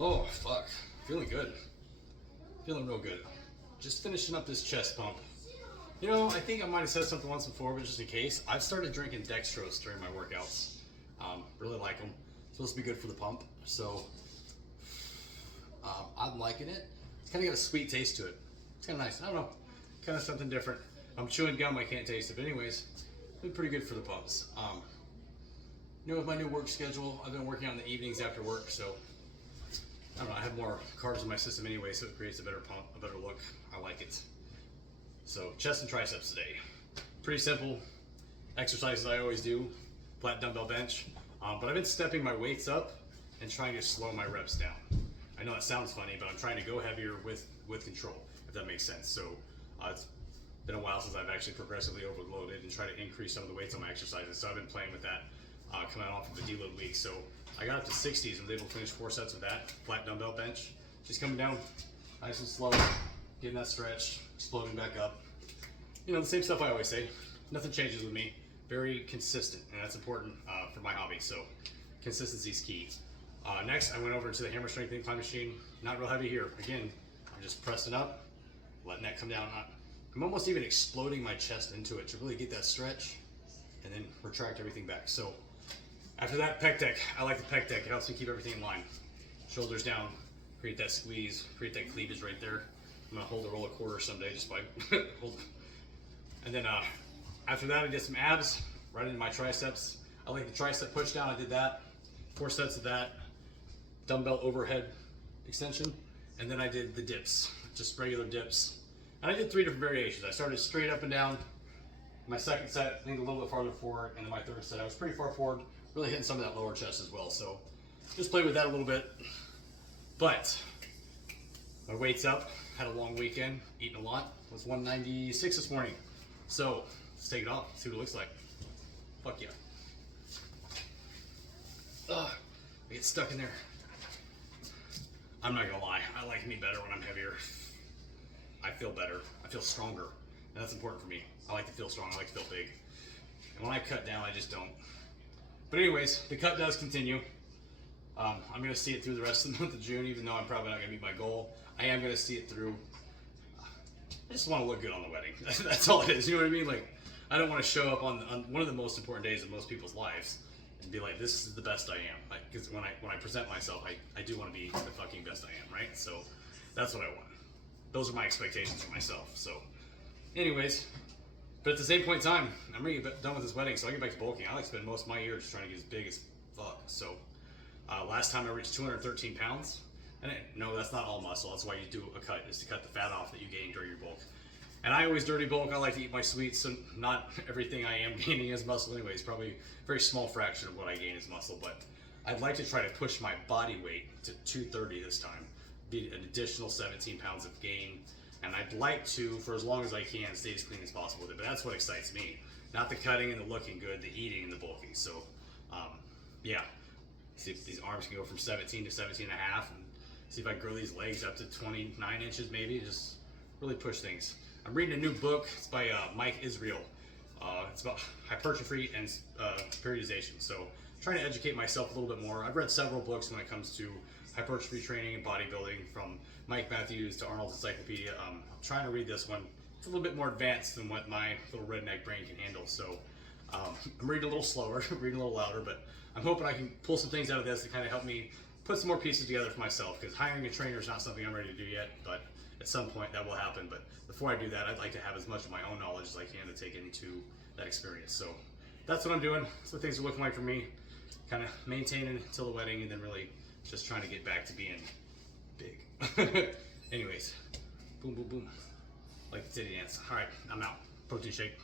Oh, fuck. Feeling good. Feeling real good. Just finishing up this chest pump. You know, I think I might have said something once before, but just in case, I've started drinking dextrose during my workouts. Really like them. Supposed to be good for the pump. So, I'm liking it. It's kind of got a sweet taste to it. It's kind of nice. I don't know. Kind of something different. I'm chewing gum, I can't taste it. But anyways, it's been pretty good for the pumps. You know, with my new work schedule, I've been working on the evenings after work, so I don't know, I have more carbs in my system anyway, so it creates a better pump, a better look. I like it. So chest and triceps today. Pretty simple exercises I always do, flat dumbbell bench. But I've been stepping my weights up and trying to slow my reps down. I know that sounds funny, but I'm trying to go heavier with control, if that makes sense. So it's been a while since I've actually progressively overloaded and try to increase some of the weights on my exercises. So I've been playing with that coming off of a deload week. So I got up to 60s and was able to finish 4 sets of that flat dumbbell bench. Just coming down nice and slow, getting that stretch, exploding back up. You know, the same stuff I always say. Nothing changes with me. Very consistent, and that's important for my hobby. So consistency is key. Next, I went over to the hammer strength incline machine. Not real heavy here. Again, I'm just pressing up, letting that come down. I'm almost even exploding my chest into it to really get that stretch and then retract everything back. So after that, pec deck. I like the pec deck. It helps me keep everything in line. Shoulders down, create that squeeze, create that cleavage right there. I'm gonna hold a roll of quarters someday just by hold. And then after that, I did some abs right into my triceps. I like the tricep push down. I did that, 4 sets of that, dumbbell overhead extension, and then I did the dips, just regular dips. And I did 3 different variations. I started straight up and down. My second set, leaned a little bit farther forward, and then my third set, I was pretty far forward, really hitting some of that lower chest as well. So just played with that a little bit. But my weight's up, had a long weekend, eating a lot. Was 196 this morning. So let's take it off, see what it looks like. Fuck yeah. Ugh, I get stuck in there. I'm not gonna lie, I like me better when I'm heavier. I feel better, I feel stronger, and that's important for me. I like to feel strong, I like to feel big. And when I cut down, I just don't. But anyways, the cut does continue. I'm gonna see it through the rest of the month of June, even though I'm probably not gonna meet my goal. I am gonna see it through. I just wanna look good on the wedding. That's all it is, you know what I mean? Like, I don't wanna show up on one of the most important days of most people's lives and be like, this is the best I am. Because when I present myself, I do wanna be the fucking best I am, right? So that's what I want. Those are my expectations for myself. So anyways, but at the same point in time, I'm ready to get done with this wedding, so I get back to bulking. I like to spend most of my year just trying to get as big as fuck. So last time I reached 213 pounds, and no, that's not all muscle. That's why you do a cut, is to cut the fat off that you gain during your bulk. And I always dirty bulk. I like to eat my sweets, so not everything I am gaining is muscle anyways. Probably a very small fraction of what I gain is muscle, but I'd like to try to push my body weight to 230 this time. Be an additional 17 pounds of gain. And I'd like to, for as long as I can, stay as clean as possible with it. But that's what excites me. Not the cutting and the looking good, the eating and the bulking. So, yeah. See if these arms can go from 17 to 17 and a half. And see if I can grow these legs up to 29 inches maybe. Just really push things. I'm reading a new book. It's by Mike Israel. It's about hypertrophy and periodization. So, trying to educate myself a little bit more. I've read several books when it comes to hypertrophy training and bodybuilding, from Mike Matthews to Arnold's Encyclopedia. I'm trying to read this one. It's a little bit more advanced than what my little redneck brain can handle. So I'm reading a little slower, reading a little louder, but I'm hoping I can pull some things out of this to kind of help me put some more pieces together for myself, because hiring a trainer is not something I'm ready to do yet, but at some point that will happen. But before I do that, I'd like to have as much of my own knowledge as I can to take into that experience. So that's what I'm doing. That's what things are looking like for me. Kind of maintaining until the wedding, and then really just trying to get back to being big. Anyways, boom, boom, boom. Like the titty dance. All right, I'm out. Protein shake.